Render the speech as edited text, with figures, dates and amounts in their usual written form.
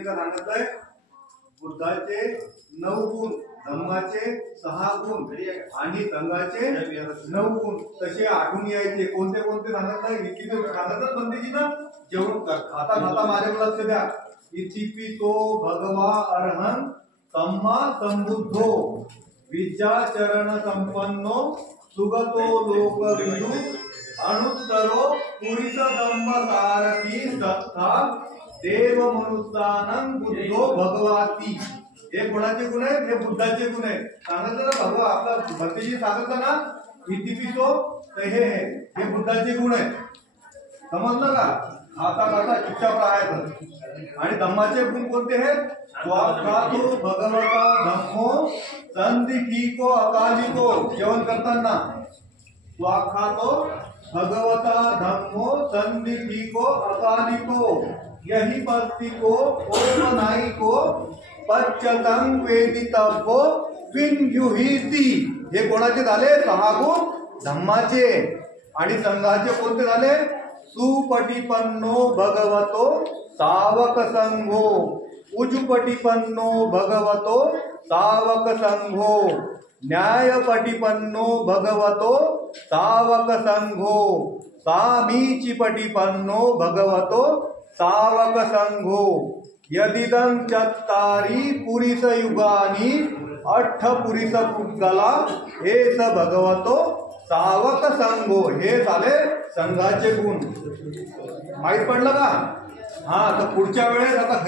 इथे का सांगितलंय बुद्धाचे 9 गुण, धम्माचे 6 गुण आणि संघाचे 9 गुण तसे आठवून यायचे. कोणते कोणते सांगितलंय इथे सांगतच बंदीजी ना. जेवण खाता खाता माझ्या लक्ष द्या. इतिपितो भगवा अर्हं सम्मा संबुद्धो विद्याचरण संपन्नो सुगतो लोकविदु अनुत्तरो पुरीस धम्म सारथी सत्ता देव मनुष्यानं बुद्धो भगवाती. हे कोणाचे गुण आहेत? हे बुद्धाचे गुण आहेत. सांगितलं ना भगवा आपला भक्तीजी सांगितलं ना इतिपितो तर हे बुद्धाचे गुण आहेत. समजलं का? खाता खाता चुपचाप राहायचं. आणि धम्माचे गुण कोणते आहेत? स्वाखातो भगवता धम्मो संधिठीको अकालिको. जेवण करताना स्वाखातो भगवता धम्मो संधिठीको अकालिको यही पस्तिको ओम नाईको पच्चतं वेदितव्यो विन्युहीति. हे कोणाचे झाले? 6 गुण धम्माचे. आणि संघाचे कोणते झाले? सुपटिपन्नो भगवतो सावक संघो उजुपटिपन्नो भगवतो सावक संघो न्यायपटिपन्नो भगवतो सावक संघो सामीचिपटिपन्नो भगवतो सावक संघो यदिदं चत्तारि पुरीस युगानि अट्ठ पुरीस पुद्गला हे स भगवतो सावक संघो. हे झाले संघाचे गुण. माहित पडलं का? हा तर पुढच्या वेळेस आता